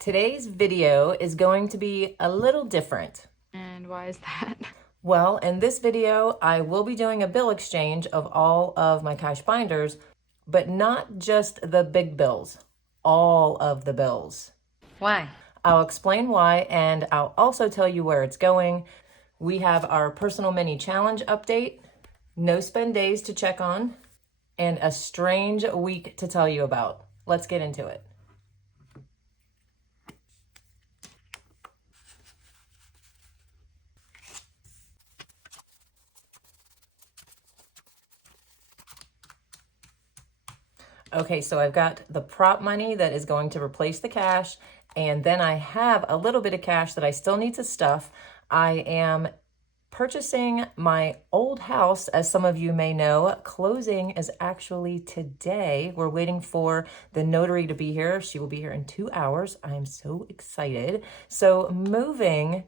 Today's video is going to be a little different. And why is that? Well, in this video, I will be doing a bill exchange of all of my cash binders, but not just the big bills, all of the bills. Why? I'll explain why, and I'll also tell you where it's going. We have our personal mini challenge update, no spend days to check on, and a strange week to tell you about. Let's get into it. Okay, so I've got the prop money that is going to replace the cash, and then I have a little bit of cash that I still need to stuff. I am purchasing my old house, as some of you may know. Closing is actually today. We're waiting for the notary to be here. She will be here in 2 hours. I am so excited. So moving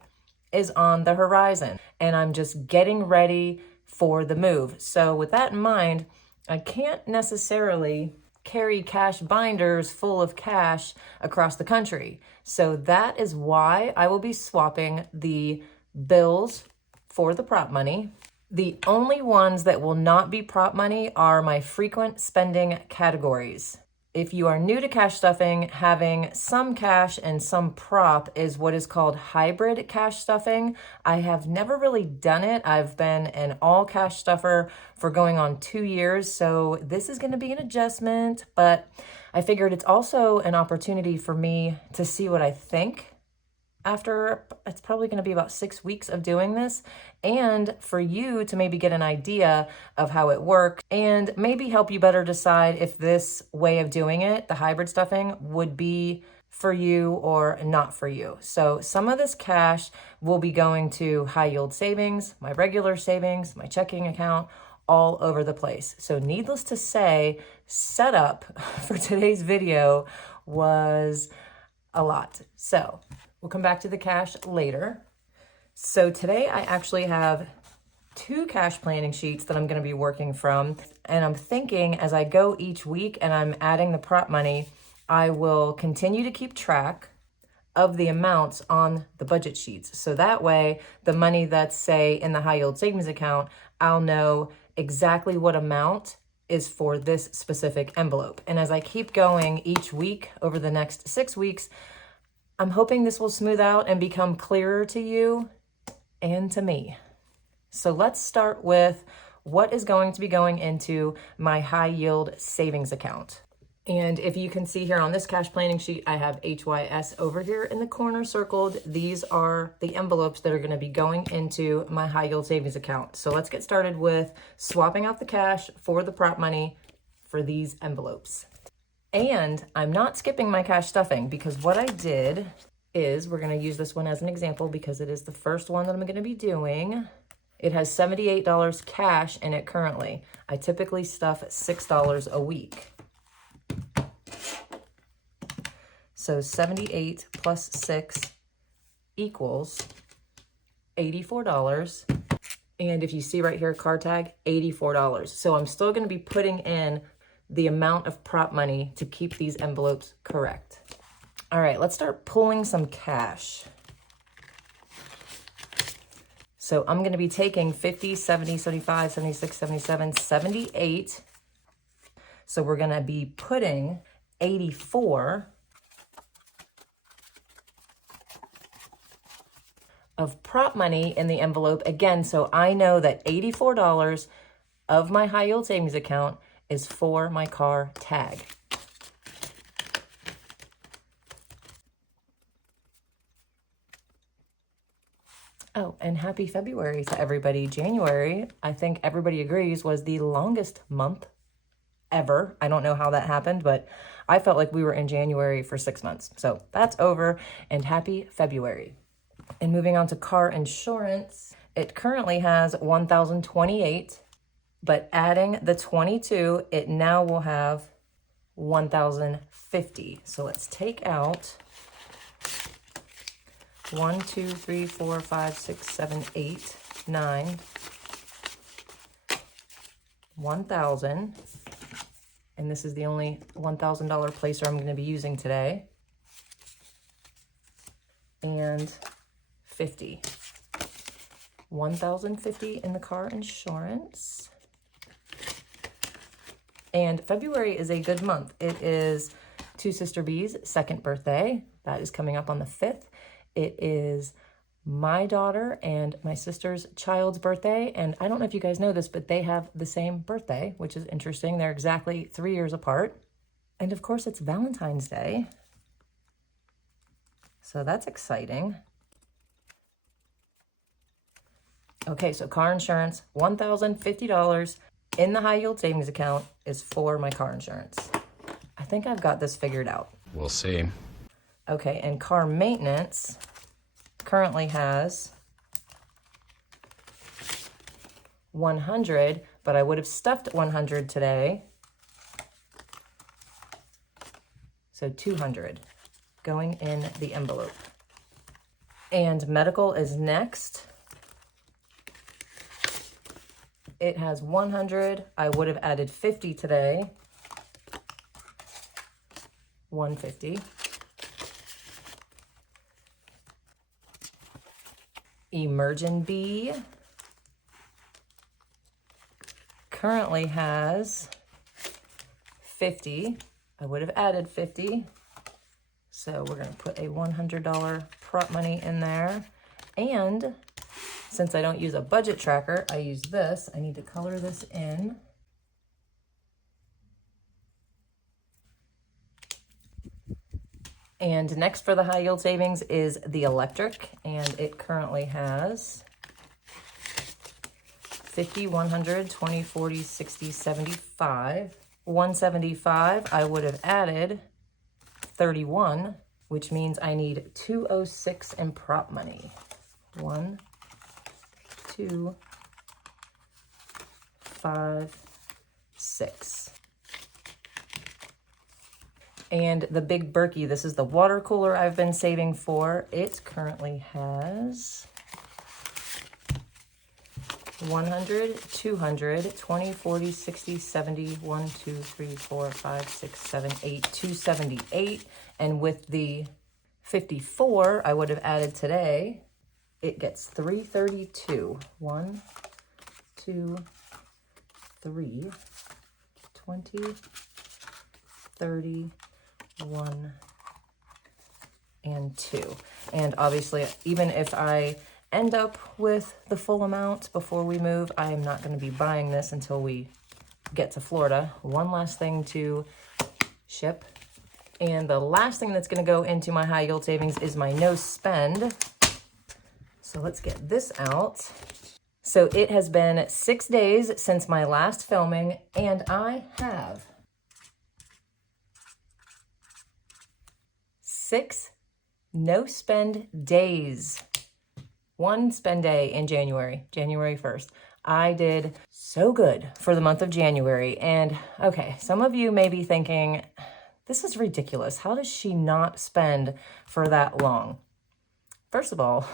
is on the horizon, and I'm just getting ready for the move. So with that in mind, I can't necessarily carry cash binders full of cash across the country. So that is why I will be swapping the bills for the prop money. The only ones that will not be prop money are my frequent spending categories. If you are new to cash stuffing, having some cash and some prop is what is called hybrid cash stuffing. I have never really done it. I've been an all cash stuffer for going on 2 years, so this is going to be an adjustment, but I figured it's also an opportunity for me to see what I think after it's probably going to be about 6 weeks of doing this, and for you to maybe get an idea of how it works and maybe help you better decide if this way of doing it, the hybrid stuffing, would be for you or not for you. So some of this cash will be going to high yield savings, my regular savings, my checking account, all over the place. So needless to say, setup for today's video was a lot. So we'll come back to the cash later. So today I actually have 2 cash planning sheets that I'm going to be working from. And I'm thinking as I go each week and I'm adding the prop money, I will continue to keep track of the amounts on the budget sheets. So that way, the money that's, say, in the high yield savings account, I'll know exactly what amount is for this specific envelope. And as I keep going each week over the next 6 weeks, I'm hoping this will smooth out and become clearer to you and to me. So let's start with what is going to be going into my high yield savings account. And if you can see here on this cash planning sheet, I have HYS over here in the corner circled. These are the envelopes that are going to be going into my high yield savings account. So let's get started with swapping out the cash for the prop money for these envelopes. And I'm not skipping my cash stuffing, because what I did is, we're going to use this one as an example because it is the first one that I'm going to be doing. It has $78 cash in it currently. I typically stuff $6 a week. So 78 plus 6 equals $84. And if you see right here, card tag, $84. So I'm still going to be putting in the amount of prop money to keep these envelopes correct. All right, let's start pulling some cash. So I'm going to be taking 50, 70, 75, 76, 77, 78. So we're going to be putting 84 of prop money in the envelope again. So I know that $84 of my high yield savings account is for my car tag. Oh, and happy February to everybody. January, I think everybody agrees, was the longest month ever. I don't know how that happened, but I felt like we were in January for 6 months. So that's over, and happy February. And moving on to car insurance, it currently has $1,028, but adding the 22, it now will have $1,050. So let's take out 1, 2, 3, 4, 5, 6, 7, 8, 9, 1,000. And this is the only $1,000 placer I'm going to be using today. $1,050 in the car insurance. And February is a good month. It is Two Sister B's second birthday. That is coming up on the 5th. It is my daughter and my sister's child's birthday. And I don't know if you guys know this, but they have the same birthday, which is interesting. They're exactly 3 years apart. And of course, it's Valentine's Day. So that's exciting. Okay, so car insurance, $1,050 in the high yield savings account is for my car insurance. I think I've got this figured out. We'll see. Okay, and car maintenance currently has 100, but I would have stuffed 100 today. So 200 going in the envelope. And medical is next. It has 100. I would have added 50 today. 150. Emergen-B currently has 50. I would have added 50. So we're going to put a $100 prop money in there. And since I don't use a budget tracker, I use this. I need to color this in. And next for the high yield savings is the electric, and it currently has 50, 100, 20, 40, 60, 75. 175, I would have added 31, which means I need 206 in prop money. 1, 2, 5, 6. And the big Berkey, this is the water cooler I've been saving for. It currently has 100, 200, 20, 40, 60, 70, 1, 2, 3, 4, 5, 6, 7, 8, 278. And with the 54 I would have added today, it gets 332. 1, 2, 3, 20, 30, 1, and 2. And obviously, even if I end up with the full amount before we move, I am not going to be buying this until we get to Florida. One last thing to ship. And the last thing that's going to go into my high yield savings is my no spend. So let's get this out. So it has been 6 days since my last filming, and I have 6 no spend days. 1 spend day in January 1st. I did so good for the month of January. And okay, some of you may be thinking, this is ridiculous. How does she not spend for that long? First of all,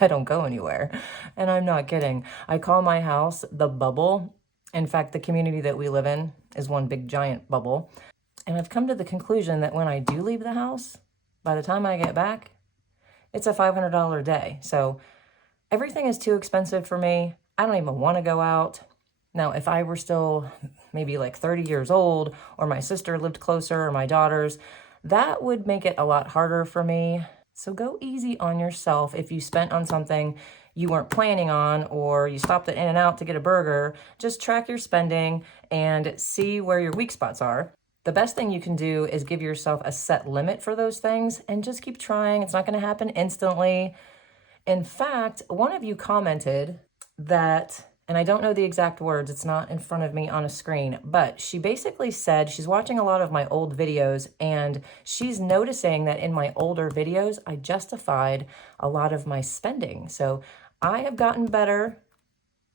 I don't go anywhere, and I'm not kidding. I call my house the bubble. In fact, the community that we live in is one big giant bubble. And I've come to the conclusion that when I do leave the house, by the time I get back, it's a $500 day. So everything is too expensive for me. I don't even want to go out. Now, if I were still maybe like 30 years old, or my sister lived closer, or my daughters, that would make it a lot harder for me. So go easy on yourself if you spent on something you weren't planning on, or you stopped at In-N-Out to get a burger. Just track your spending and see where your weak spots are. The best thing you can do is give yourself a set limit for those things and just keep trying. It's not going to happen instantly. In fact, one of you commented that, and I don't know the exact words, it's not in front of me on a screen, but she basically said she's watching a lot of my old videos, and she's noticing that in my older videos, I justified a lot of my spending. So I have gotten better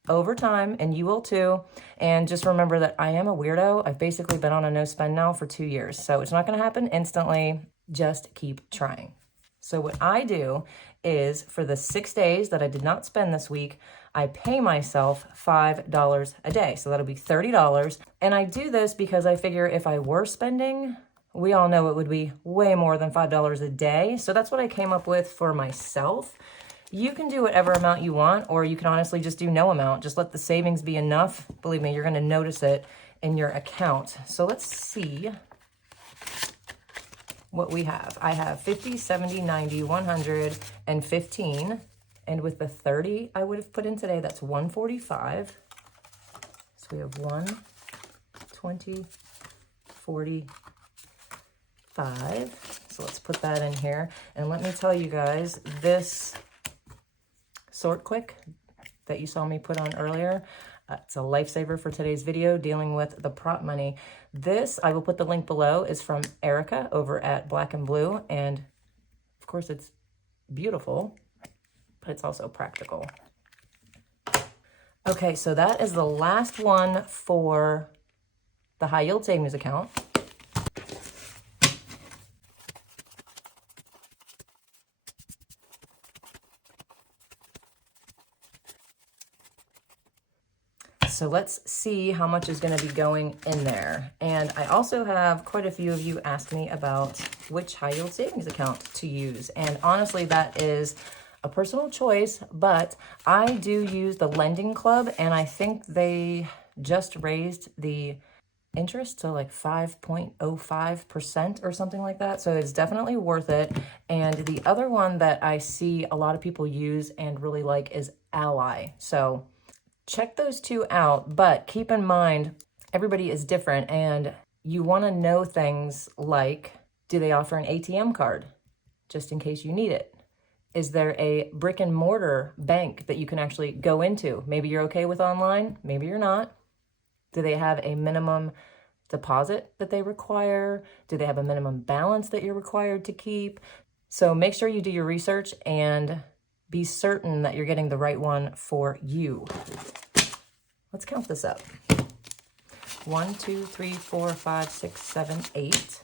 over time, and you will too. And just remember that I am a weirdo. I've basically been on a no spend now for 2 years. So it's not going to happen instantly. Just keep trying. So what I do is, for the 6 days that I did not spend this week, I pay myself $5 a day. So that'll be $30. And I do this because I figure if I were spending we all know it would be way more than $5 a day. So that's what I came up with for myself. You can do whatever amount you want, or you can honestly just do no amount. Just let the savings be enough. Believe me, you're going to notice it in your account. So let's see what we have. I have 50, 70, 90, 100, and 15. And with the 30 I would have put in today, that's 145. So we have 1, 20, 40, 5. So let's put that in here. And let me tell you guys, this Sort Quick that you saw me put on earlier, it's a lifesaver for today's video dealing with the prop money. This, I will put the link below, is from Errika over at Black and Blue. And of course it's beautiful, but it's also practical. Okay, so that is the last one for the high yield savings account. So let's see how much is going to be going in there. And I also have quite a few of you asked me about which high yield savings account to use. And honestly, that is a personal choice, but I do use the Lending Club, and I think they just raised the interest to like 5.05% or something like that. So it's definitely worth it. And the other one that I see a lot of people use and really like is Ally. So check those two out, but keep in mind, everybody is different, and you want to know things like, do they offer an ATM card just in case you need it? Is there a brick and mortar bank that you can actually go into? Maybe you're okay with online, maybe you're not. Do they have a minimum deposit that they require? Do they have a minimum balance that you're required to keep? So make sure you do your research and be certain that you're getting the right one for you. Let's count this up. 1, 2, 3, 4, 5, 6, 7, 8.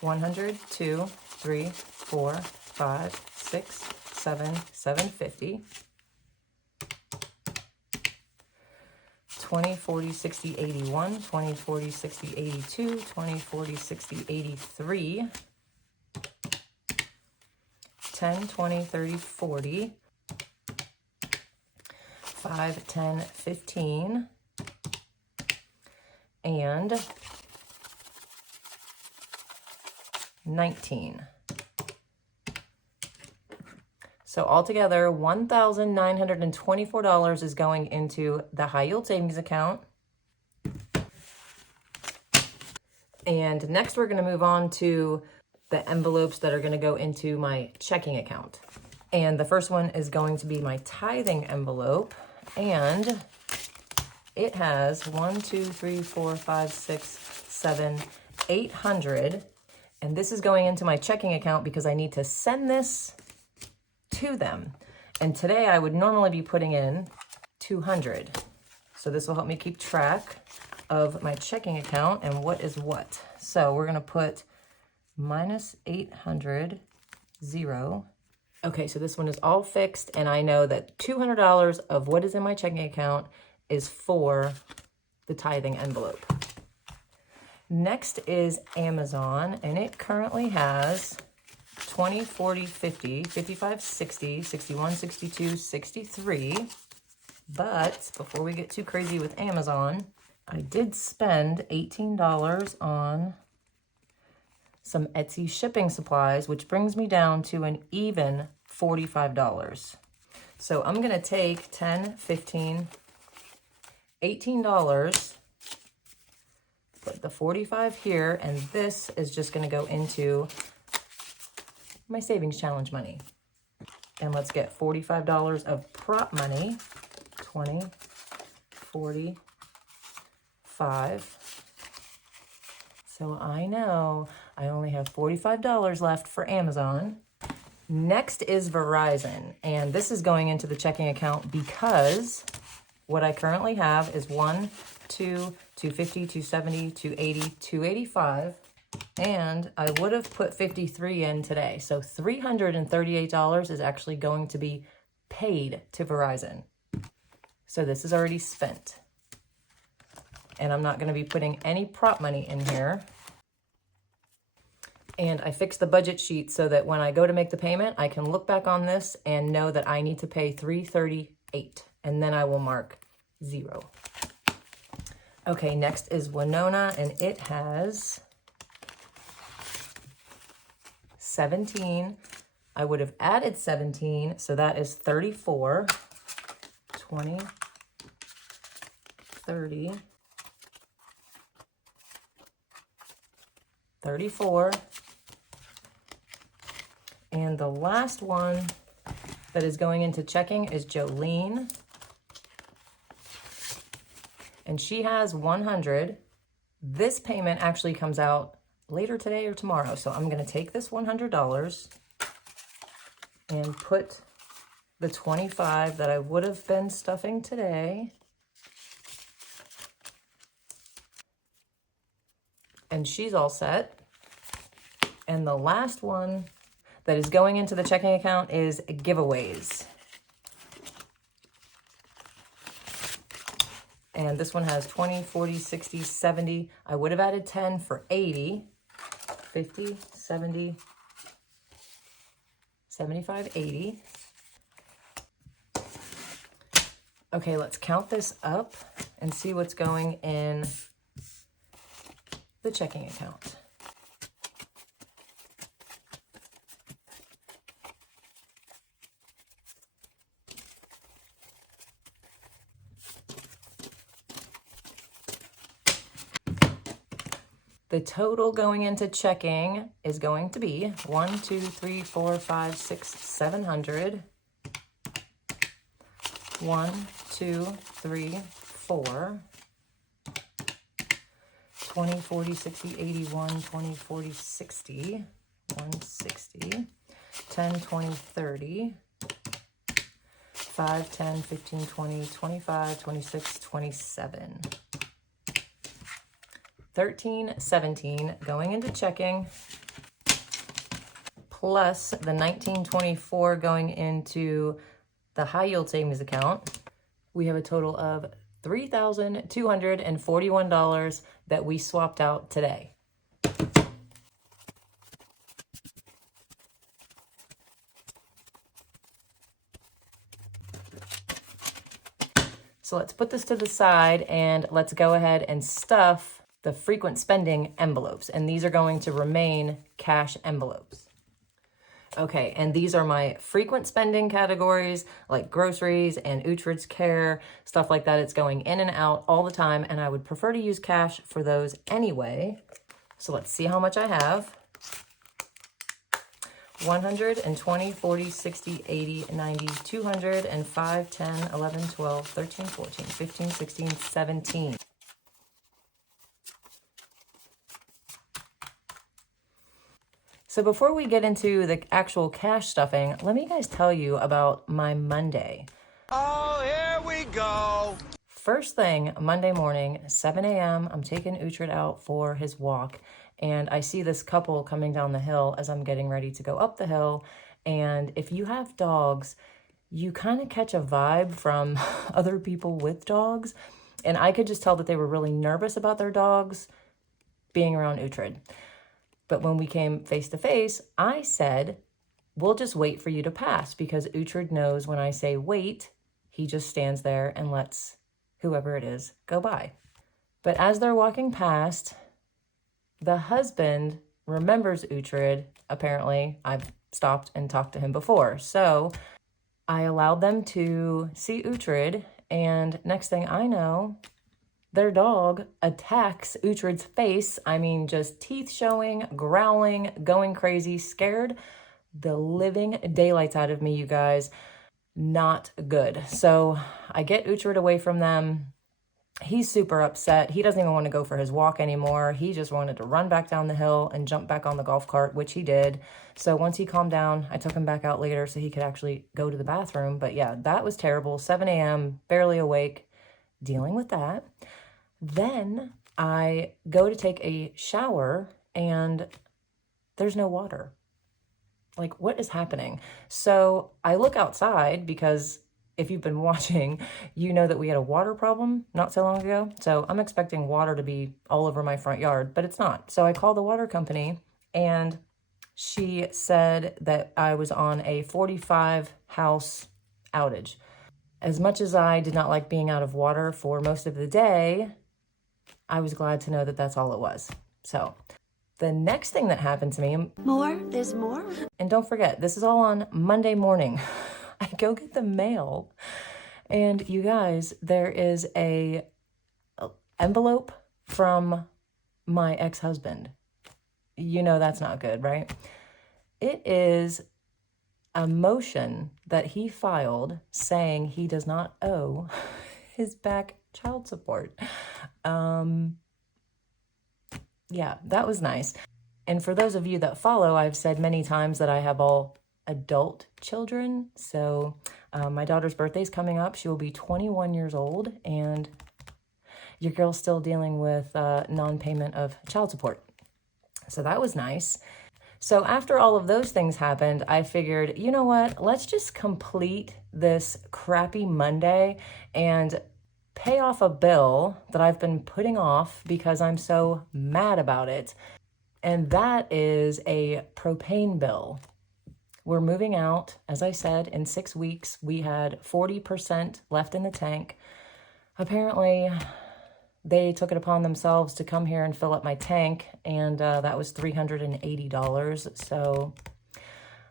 100, 2, 3, 4, 5, 6, 7, 750. 20, 40, 60, 81. 20, 40, 60, 82. 20, 40, 60, 83. 10, 20, 30, 40. 5, 10, 15. And 19. So altogether, $1,924 is going into the high yield savings account. And next we're going to move on to the envelopes that are going to go into my checking account. And the first one is going to be my tithing envelope. And it has 1, 2, 3, 4, 5, 6, 7, 800. And this is going into my checking account because I need to send this to them. And today I would normally be putting in 200. So this will help me keep track of my checking account and what is what. So we're going to put minus 800, 0. Okay, so this one is all fixed, and I know that $200 of what is in my checking account is for the tithing envelope. Next is Amazon, and it currently has 20, 40, 50, 55, 60, 61, 62, 63. But before we get too crazy with Amazon, I did spend $18 on some Etsy shipping supplies, which brings me down to an even $45. So I'm going to take 10, 15, $18, put the 45 here, and this is just going to go into my savings challenge money. And let's get $45 of prop money. 20, 40, 5. So I know I only have $45 left for Amazon. Next is Verizon, and this is going into the checking account because what I currently have is 1, 2, 250, 270, 280, 285, and I would have put 53 in today. So $338 is actually going to be paid to Verizon. So this is already spent. and I'm not going to be putting any prop money in here. And I fixed the budget sheet so that when I go to make the payment, I can look back on this and know that I need to pay $338, and then I will mark 0. Okay, next is Winona, and it has 17. I would have added 17, so that is 34, 20, 30, 34. And the last one that is going into checking is Jolene. And she has 100. This payment actually comes out later today or tomorrow. So I'm going to take this $100 and put the 25 that I would have been stuffing today. And she's all set. And the last one that is going into the checking account is giveaways. And this one has 20, 40, 60, 70. I would have added 10 for 80, 50, 70, 75, 80. Okay, let's count this up and see what's going in the checking account. The total going into checking is going to be 1, 2, 3, 4, 5, 6, 700. 1, 2, 3, 4. 20, 40, 60, 81, 20, 40, 60. 160. 10, 20, 30. 5, 10, 15, 20, 25, 26, 27. 13, 17 going into checking, plus the 1924 going into the high yield savings account. We have a total of $3,241 that we swapped out today. So let's put this to the side and let's go ahead and stuff the frequent spending envelopes, and these are going to remain cash envelopes. Okay, and these are my frequent spending categories, like groceries and Uhtred's care, stuff like that. It's going in and out all the time, and I would prefer to use cash for those anyway. So let's see how much I have. 120, 40, 60, 80, 90, 200, and 5, 10, 11, 12, 13, 14, 15, 16, 17. So before we get into the actual cash stuffing, let me guys tell you about my Monday. Oh, here we go. First thing, Monday morning, 7 a.m., I'm taking Uhtred out for his walk, and I see this couple coming down the hill as I'm getting ready to go up the hill. And if you have dogs, you kind of catch a vibe from other people with dogs. And I could just tell that they were really nervous about their dogs being around Uhtred. But when we came face to face, I said, we'll just wait for you to pass, because Uhtred knows when I say wait, he just stands there and lets whoever it is go by. But as they're walking past, the husband remembers Uhtred. Apparently, I've stopped and talked to him before. So I allowed them to see Uhtred, and next thing I know, their dog attacks Uhtred's face. I mean, just teeth showing, growling, going crazy, scared the living daylights out of me, you guys. Not good. So I get Uhtred away from them. He's super upset. He doesn't even want to go for his walk anymore. He just wanted to run back down the hill and jump back on the golf cart, which he did. So once he calmed down, I took him back out later so he could actually go to the bathroom. But yeah, that was terrible. 7 a.m., barely awake, dealing with that. Then I go to take a shower and there's no water. Like, what is happening? So I look outside because if you've been watching, you know that we had a water problem not so long ago. So I'm expecting water to be all over my front yard, but it's not. So I called the water company and she said that I was on a 45 house outage. As much as I did not like being out of water for most of the day, I was glad to know that that's all it was. So the next thing that happened to me... There's more? And don't forget, this is all on Monday morning. I go get the mail, and you guys, there is a envelope from my ex-husband. You know that's not good, right? It is a motion that he filed saying he does not owe his back child support. Yeah, that was nice. And for those of you that follow, I've said many times that I have all adult children. So my daughter's birthday is coming up. She will be 21 years old, and your girl's still dealing with non-payment of child support. So that was nice. So after all of those things happened, I figured, you know what? Let's just complete this crappy Monday and pay off a bill that I've been putting off because I'm so mad about it. And that is a propane bill. We're moving out, as I said, in 6 weeks. We had 40% left in the tank. Apparently, they took it upon themselves to come here and fill up my tank, and that was $380. So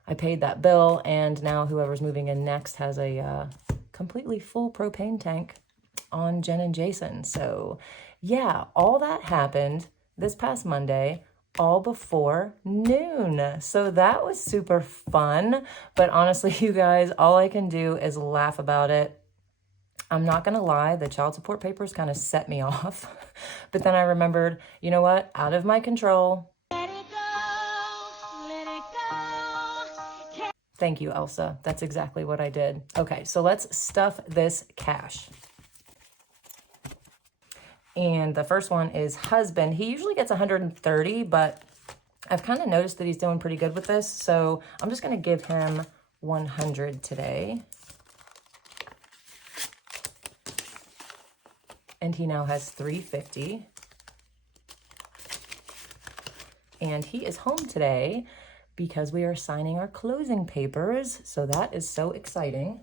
I paid that bill, and now whoever's moving in next has a completely full propane tank on Jenn and Jason. So yeah, all that happened this past Monday, all before noon. So that was super fun. But honestly, you guys, all I can do is laugh about it. I'm not gonna lie, the child support papers kind of set me off. But then I remembered, you know what? Out of my control. Let it go, let it go. Thank you, Elsa. That's exactly what I did. Okay, so let's stuff this cash. And the first one is husband. He usually gets 130, but I've kind of noticed that he's doing pretty good with this. So I'm just going to give him 100 today. And he now has 350. And he is home today because we are signing our closing papers. So that is so exciting.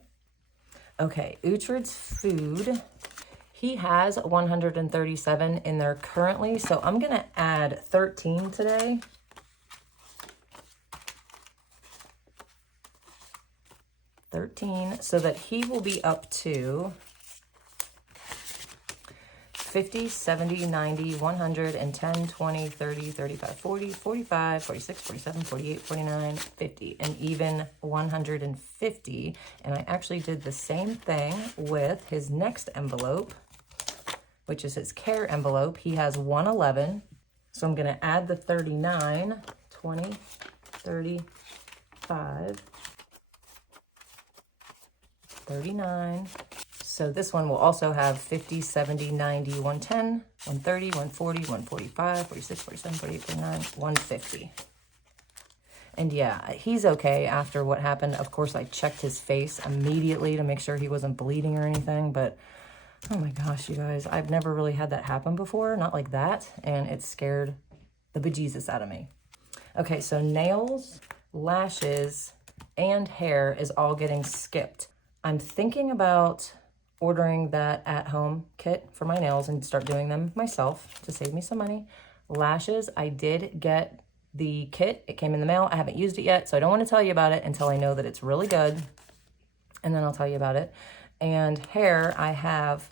Okay, Uhtred's food. He has 137 in there currently, so I'm gonna add 13 today. So that he will be up to 50, 70, 90, 100, and 10, 20, 30, 35, 40, 45, 46, 47, 48, 49, 50, and even 150. And I actually did the same thing with his next envelope, which is his care envelope. He has 111. So I'm going to add the 39, 20, 35, 39. So this one will also have 50, 70, 90, 110, 130, 140, 145, 46, 47, 48, 49, 150. And yeah, he's okay after what happened. Of course, I checked his face immediately to make sure he wasn't bleeding or anything, but oh my gosh, you guys, I've never really had that happen before, not like that, and it scared the bejesus out of me. Okay, so nails, lashes, and hair is all getting skipped. I'm thinking about ordering that at-home kit for my nails and start doing them myself to save me some money. Lashes, I did get the kit. It came in the mail. I haven't used it yet, so I don't want to tell you about it until I know that it's really good, and then I'll tell you about it. And hair, I have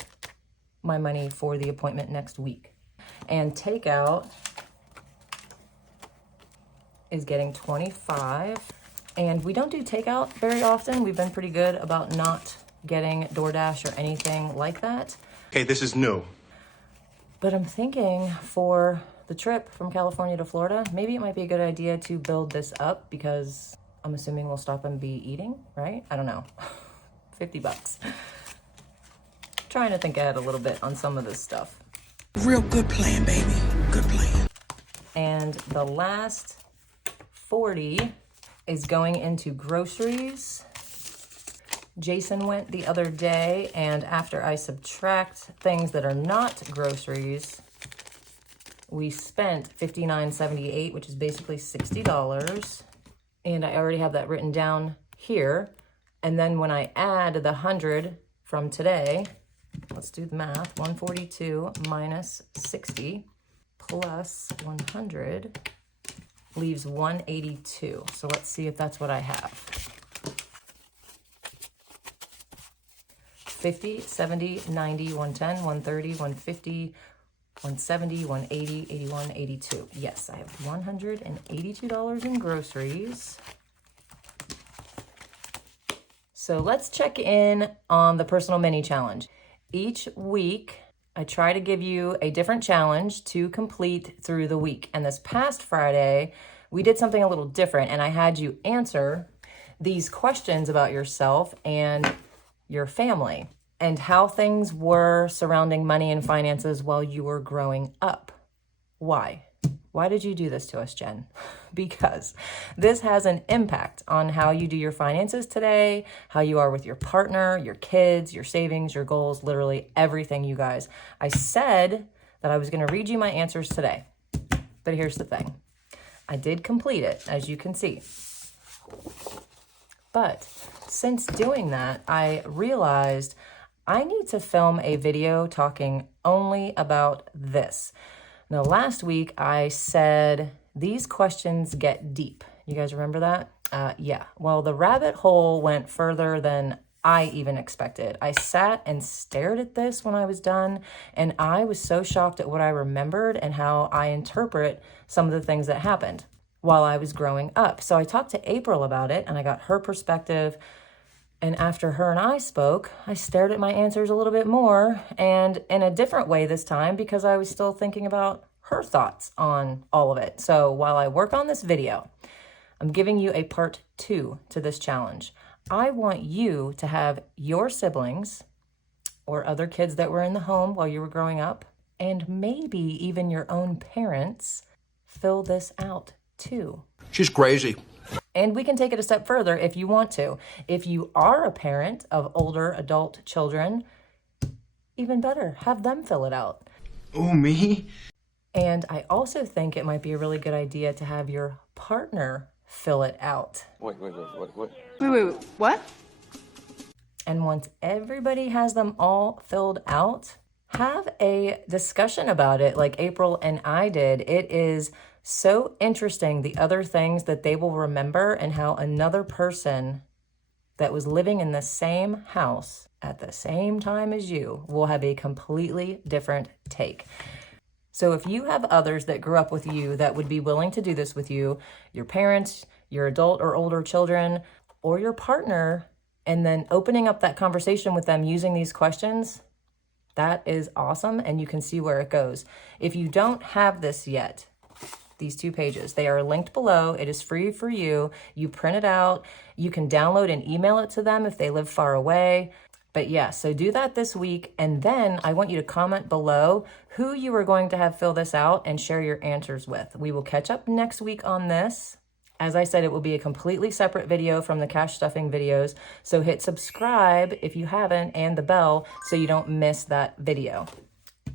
my money for the appointment next week. And takeout is getting 25. And we don't do takeout very often. We've been pretty good about not getting DoorDash or anything like that. Okay, this is new. But I'm thinking for the trip from California to Florida, maybe it might be a good idea to build this up because I'm assuming we'll stop and be eating, right? I don't know. 50 bucks. Trying to think ahead a little bit on some of this stuff. Real good plan, baby. Good plan. And the last 40 is going into groceries. Jason went the other day, and after I subtract things that are not groceries, we spent $59.78, which is basically $60. And I already have that written down here. And then when I add the 100 from today, let's do the math. 142 minus 60 plus 100 leaves 182. So let's see if that's what I have. 50, 70, 90, 110, 130, 150, 170, 180, 81, 82. Yes, I have $182 in groceries. So let's check in on the personal mini challenge. Each week, I try to give you a different challenge to complete through the week. And this past Friday, we did something a little different, and I had you answer these questions about yourself and your family and how things were surrounding money and finances while you were growing up. Why? Why did you do this to us, Jen? Because this has an impact on how you do your finances today, how you are with your partner, your kids, your savings, your goals, literally everything, you guys. I said that I was going to read you my answers today, but here's the thing. I did complete it, as you can see. But since doing that, I realized I need to film a video talking only about this. Now, last week I said these questions get deep. You guys remember that? Yeah. Well, the rabbit hole went further than I even expected. I sat and stared at this when I was done, and I was so shocked at what I remembered and how I interpret some of the things that happened while I was growing up. So I talked to April about it, and I got her perspective. And after her and I spoke, I stared at my answers a little bit more, and in a different way this time, because I was still thinking about her thoughts on all of it. So while I work on this video, I'm giving you a part 2 to this challenge. I want you to have your siblings or other kids that were in the home while you were growing up, and maybe even your own parents, fill this out too. She's crazy. And we can take it a step further if you want to. If you are a parent of older adult children, even better, have them fill it out. Oh, me? And I also think it might be a really good idea to have your partner fill it out. Wait, what? Wait, what? And once everybody has them all filled out, have a discussion about it like April and I did. It is so interesting, the other things that they will remember and how another person that was living in the same house at the same time as you will have a completely different take. So if you have others that grew up with you that would be willing to do this with you, your parents, your adult or older children, or your partner, and then opening up that conversation with them using these questions, that is awesome, and you can see where it goes. If you don't have this yet, these 2 pages, they are linked below. It is free for you. You print it out. You can download and email it to them if they live far away. But yeah, so do that this week. And then I want you to comment below who you are going to have fill this out and share your answers with. We will catch up next week on this. As I said, it will be a completely separate video from the cash stuffing videos. So hit subscribe if you haven't and the bell so you don't miss that video.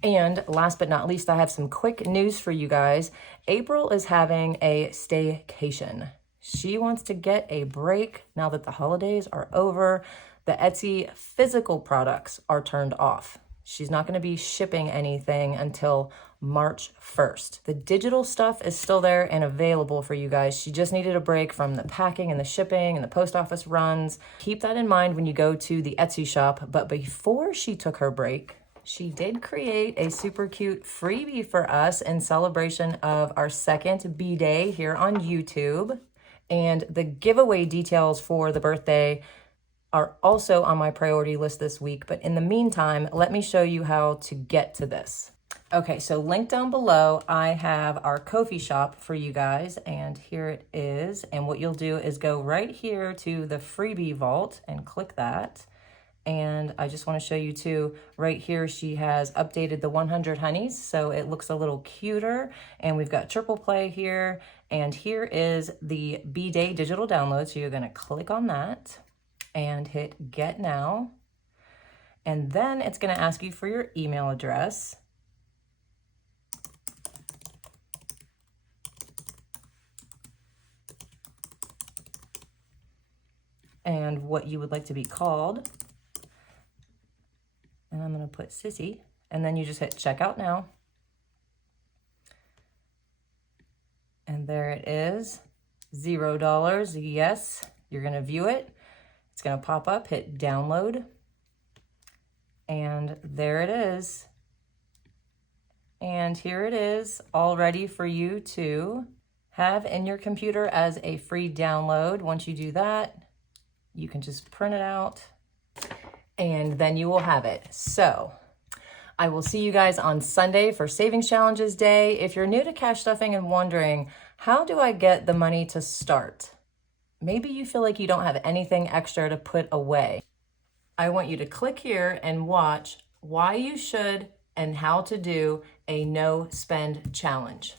And last but not least, I have some quick news for you guys. April is having a staycation. She wants to get a break now that the holidays are over. The Etsy physical products are turned off. She's not going to be shipping anything until March 1st. The digital stuff is still there and available for you guys. She just needed a break from the packing and the shipping and the post office runs. Keep that in mind when you go to the Etsy shop. But before she took her break, she did create a super cute freebie for us in celebration of our second B-Day here on YouTube. And the giveaway details for the birthday are also on my priority list this week. But in the meantime, let me show you how to get to this. Okay, so link down below, I have our Ko-fi shop for you guys, and here it is. And what you'll do is go right here to the freebie vault and click that. And I just want to show you too, right here, she has updated the 100 honeys, so it looks a little cuter. And we've got triple play here. And here is the B-Day digital download. So you're going to click on that. and hit Get Now. And then it's going to ask you for your email address. And what you would like to be called. And I'm going to put Sissy. And then you just hit Checkout Now. And there it is. $0. Yes, you're going to view it. It's going to pop up. Hit Download. And there it is. And here it is, all ready for you to have in your computer as a free download. Once you do that, you can just print it out and then you will have it. So I will see you guys on Sunday for Savings Challenges Day. If you're new to cash stuffing and wondering, how do I get the money to start? Maybe you feel like you don't have anything extra to put away. I want you to click here and watch why you should and how to do a no spend challenge.